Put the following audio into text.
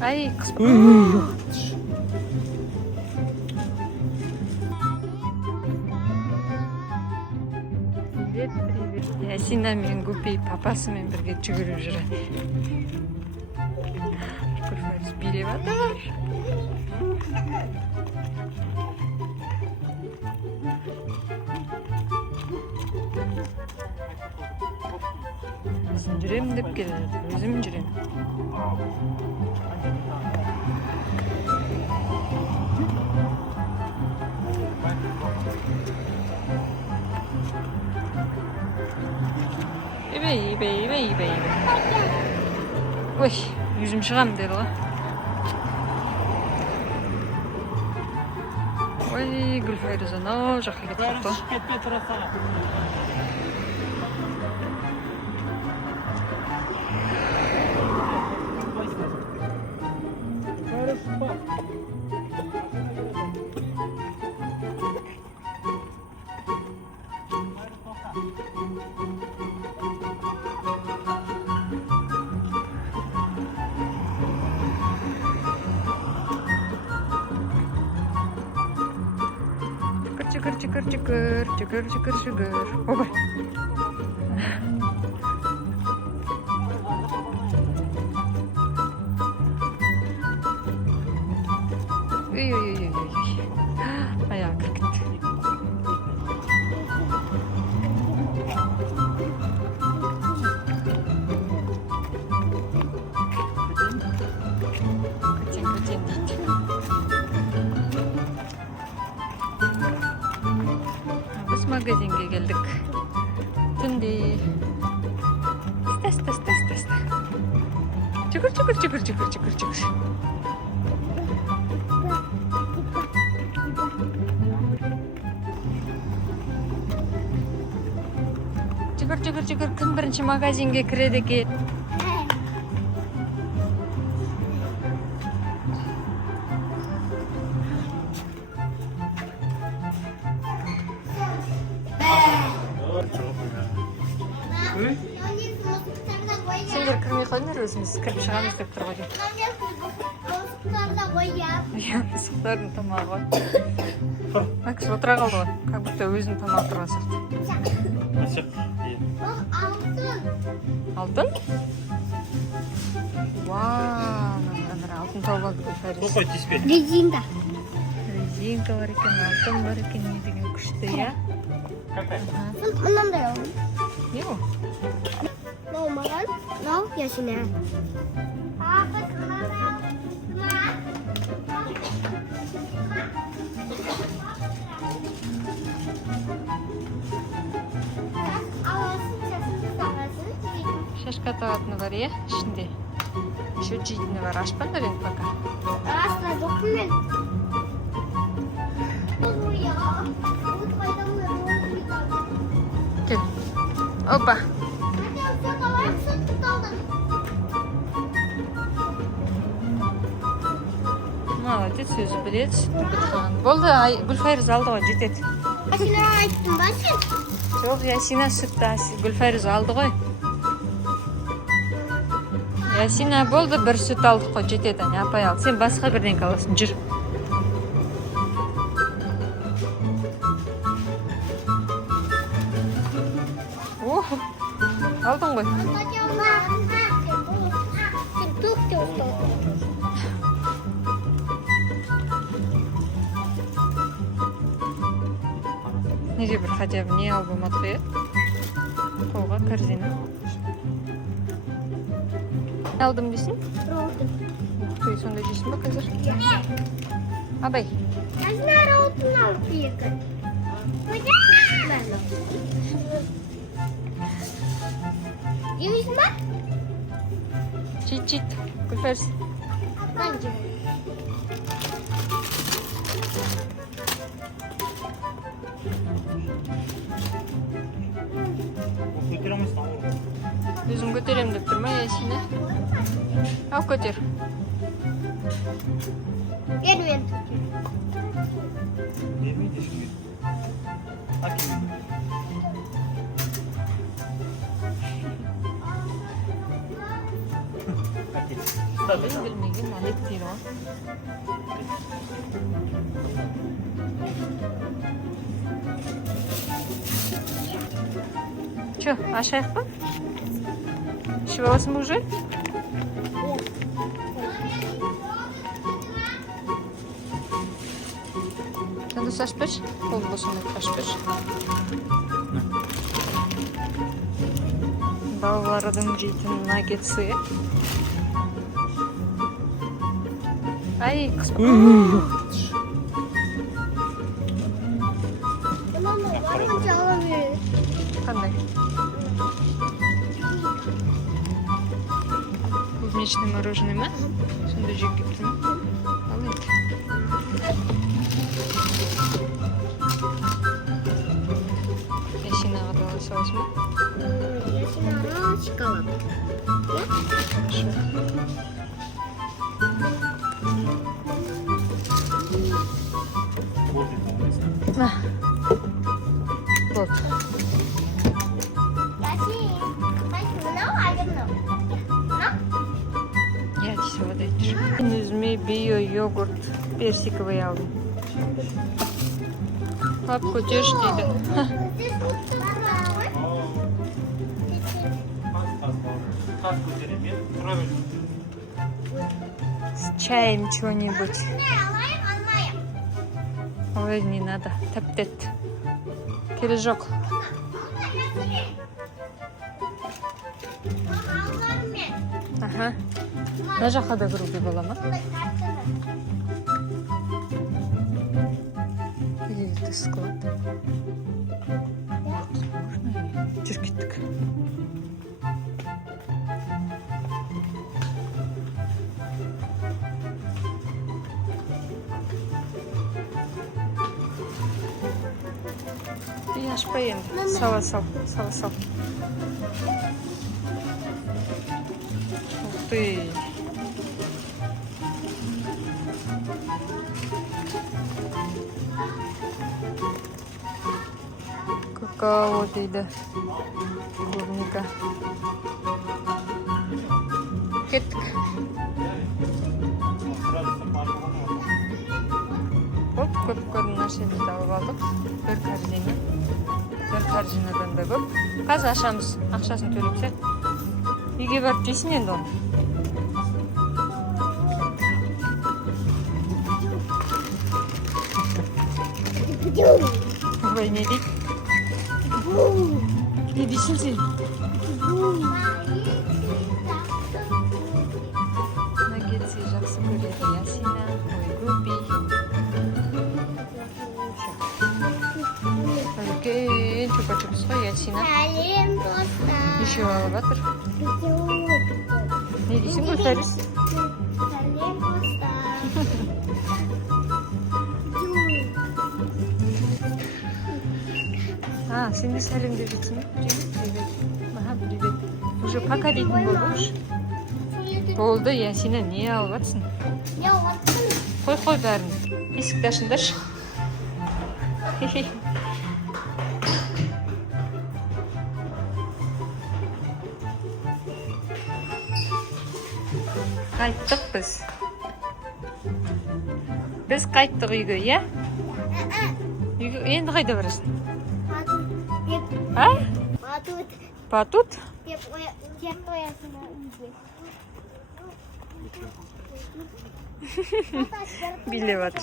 Ай, қыз. Привет, привет. Ясина мен Гупи папасымен бірге жүгіріп жүреді. Гүлфайрус билеп жатыр. Өзім жүремін деп келеді. Өзім жүремін. Ибе. Ой, yüzüm шығам деді ғой. Ой, Гүлфайрус анау жаққа кетіп қалды. Кетпей тұра саған. Жүгір. Обай. Ой. Аяғы кіргітті. Көтен дейді. Біз магазинге келдік. Түнде. Іста. Жүгір. Жүгір. Кім бірінші магазинге кіреді екен? Сендер кірмей қойыңдар, өзіміз кіріп шығамыз деп тұр ғой. Мысықтардың тамағы ғой. Макс отыра қалды ғой. Как будто өзінің тамағы тұрған сияқты. Алтын? Вау, алтын тауып алды Гүлфайрус. Қой тиіспе. Резинка бар екен, алтын бар екен, не деген күшті, я? мынандай ол. Не ол? Мынау маған, мынау Ясина. Шашқа тағатыны бар, е? Ішінде. Еще жейтіні бар. Ашпаңдар енді пока. Асла жоқпын мен. Кел. Опа. Молодец, өзі біледі. Болды, Гүлфайрус алды ғой, жетеді. Асина айттың ба сен? Жоқ, Ясина сүтті, Гүлфайрус алды ғой. Ясина болды, бір сүт алдық қой, жетеді, апай ал. Сен басқа бірден қаласың, жүр. Алдың ғой. Сен тоқ деп ұстадың. Неге бір хотя бы не алып болмадық, е? Қолға корзина. Алдым дейсің? Той сонда жейсің ба қазір? Абай. Асина алтын алып екі. Жемейсің ба? Жейт. Гүлфайрус. Мен жемеймін. Көтере алмайсың ауыр. Өзім көтерем деп тұр ма, Ясина? Ал көтер. Ермен. Бермейді ешкімге. Әкелмейді. Әкел. Ben bilmeyeyim, alet değil o. Че, aşağı mı? Şivası mı уже? Sen de saç bir, kol basını saç bir. Балалардың жейтін наггетсы. Ай, қыз. Tamam mı? Varınca alabilir. Қандай? Клубничный мороженое ма? Сонда жеп кетті ме? Ал енді. Ясинаға да ала саласың ба? Ясинара шоколад. Хорошо. Вот это вот. На. Вот. Ясин, ben mынау әлде мынау? Мынау? Я сегодня içir. Ben üzme био йогурт персиковый aldım. Hop koçuş dedi. Здесь будто правы. Таз көтеремін, правильно. С чаем чего-нибудь. Ne alayım almayayım. Ой, не надо. Тәптет. Керек жоқ. Almam ben. Ага. Мына жаққа да кіруге бола ма? Сонда картаны. Где склад? Можно ли? Жүр кеттік. Ей, ашпай енді. Сала сал. Сала сал. Ух ты. Какао дейді. Клубника. Кеттік. Сразу сапарым. Көп нәрсені алып алдық. Бір корзина. Бір корзинадан да көп. Қазір ашамыз. Ақшасын төлепсе. Үйге барып жейсің енді оны. Ой, не дейді? Не дейсің сен? Наггетсы жақсы көреді Ясина. Ой, көпей. Үлкен чупа-чупс қой Ясина. Сәлем достар. Еще алып жатыр. Не дейсің көтеріс? Сәлем достар. А, сен де сәлем деп жатсың ба? Привет, привет. Ага, привет. Уже пока дейтін болдыңыз. Болды, Ясина, не алып жатсың? Ne olmasın? Қой бәрін. Есікті ашыңдаршы. Қайттық біз. Біз қайттық үйге, иә? Үйге енді қайда барасың? А? Батут. Батут? Деп қоясың ба үйге. Билеп жатыр.